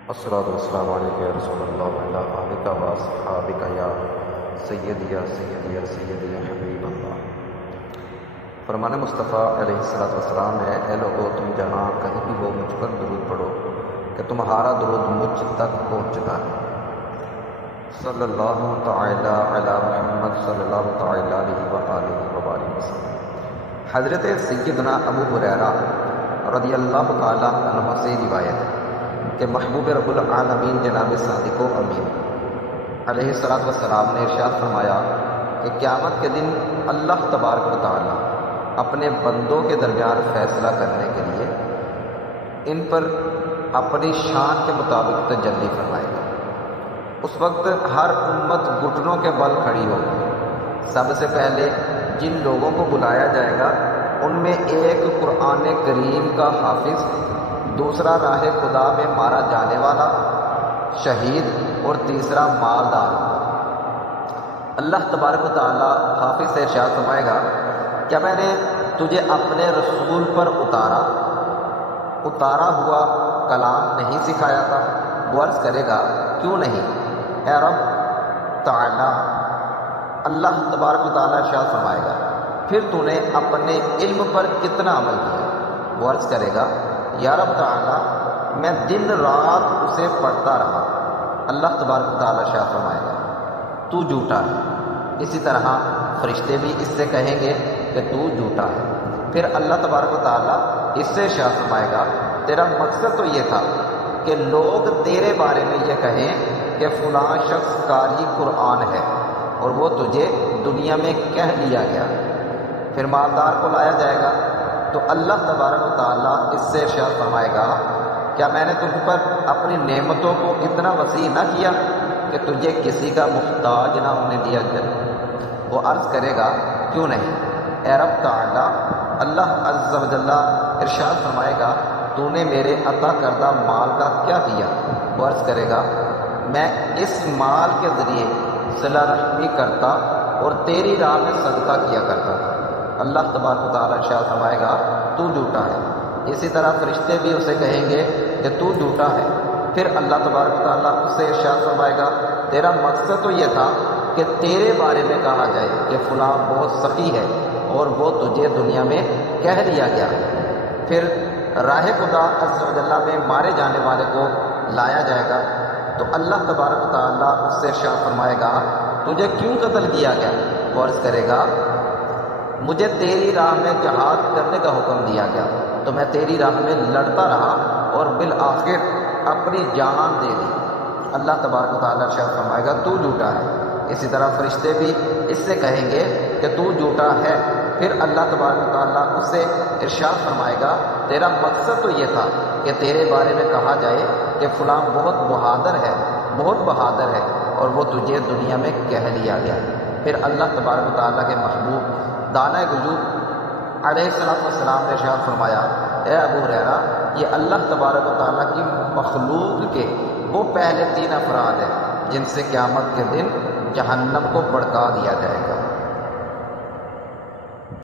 الصلاۃ والسلام علیکم یا رسول اللہ وعلیٰ آلک و اصحابک یا سیدی یا سیدی یا سیدی یا حبیب اللہ۔ فرمان مصطفیٰ علیہ السلام ہے، اے لوگو تم جہاں کہیں بھی ہو مجھ پر درود پڑھو کہ تمہارا درود مجھ تک پہنچتا ہے۔ صلی اللہ تعالی علی محمد صلی اللہ تعالی علیہ وآلہ وبارک وسلم۔ حضرت سیدنا ابو ہریرہ رضی اللہ تعالی عنہ سے روایت ہے کہ محبوب رب العالمین جناب صادق و امین علیہ السلام نے ارشاد فرمایا کہ قیامت کے دن اللہ تبارک و تعالی اپنے بندوں کے درمیان فیصلہ کرنے کے لیے ان پر اپنی شان کے مطابق تجلی فرمائے گا۔ اس وقت ہر امت گھٹنوں کے بل کھڑی ہوگی۔ سب سے پہلے جن لوگوں کو بلایا جائے گا ان میں ایک قرآن کریم کا حافظ، دوسرا راہ خدا میں مارا جانے والا شہید اور تیسرا مالدار۔ اللہ تبارک و تعالی حافظ سے ارشاد فرمائے گا، کیا میں نے تجھے اپنے رسول پر اتارا ہوا کلام نہیں سکھایا تھا؟ وہ عرض کرے گا، کیوں نہیں اے رب تعالی۔ اللہ تبارک و تعالی ارشاد فرمائے گا، پھر تو نے اپنے علم پر کتنا عمل کیا؟ وہ عرض کرے گا، یا رب تعالی میں دن رات اسے پڑھتا رہا۔ اللہ تبارک و تعالی ارشاد فرمائے گا، تو جھوٹا ہے۔ اسی طرح فرشتے بھی اس سے کہیں گے کہ تو جھوٹا ہے۔ پھر اللہ تبارک و تعالی اس سے ارشاد فرمائے گا، تیرا مقصد تو یہ تھا کہ لوگ تیرے بارے میں یہ کہیں کہ فلاں شخص قاری قرآن ہے، اور وہ تجھے دنیا میں کہہ لیا گیا۔ پھر مالدار کو لایا جائے گا تو اللہ تبارک و تعالیٰ اس سے ارشاد فرمائے گا، کیا میں نے تجھ پر اپنی نعمتوں کو اتنا وسیع نہ کیا کہ تجھے کسی کا محتاج نہ ہونے دیا جائے؟ وہ عرض کرے گا، کیوں نہیں اے رب تعالیٰ۔ اللہ عز و جل ارشاد فرمائے گا، تو نے میرے عطا کردہ مال کا کیا کیا؟ وہ عرض کرے گا، میں اس مال کے ذریعے صلہ رحمی کرتا اور تیری راہ میں صدقہ کیا کرتا تھا۔ اللہ تبارک و تعالیٰ ارشاد فرمائے گا، تو جھوٹا ہے۔ اسی طرح فرشتے بھی اسے کہیں گے کہ تو جھوٹا ہے۔ پھر اللہ تبارک و تعالیٰ اسے ارشاد فرمائے گا، تیرا مقصد تو یہ تھا کہ تیرے بارے میں کہا جائے کہ فلاں بہت سخی ہے، اور وہ تجھے دنیا میں کہہ دیا گیا۔ پھر راہ خدا عز و جل میں مارے جانے والے کو لایا جائے گا تو اللہ تبارک و تعالیٰ اس سے ارشاد فرمائے گا، تجھے کیوں قتل کیا گیا؟ وہ عرض کرے گا، مجھے تیری راہ میں جہاد کرنے کا حکم دیا گیا تو میں تیری راہ میں لڑتا رہا اور بالآخر اپنی جان دے دی۔ اللہ تبارک و تعالیٰ ارشاد فرمائے گا، تو جھوٹا ہے۔ اسی طرح فرشتے بھی اس سے کہیں گے کہ تو جھوٹا ہے۔ پھر اللہ تبارک و تعالیٰ اس سے ارشاد فرمائے گا، تیرا مقصد تو یہ تھا کہ تیرے بارے میں کہا جائے کہ فلاں بہت بہادر ہے اور وہ تجھے دنیا میں کہہ لیا گیا۔ پھر اللہ تبارک و تعالیٰ کے محبوب دانۂ غیوب علیہ السلام نے ارشاد فرمایا، اے ابو ہریرہ، یہ اللہ تبارک و تعالیٰ کی مخلوق کے وہ پہلے 3 افراد ہیں جن سے قیامت کے دن جہنم کو بھڑکا دیا جائے گا۔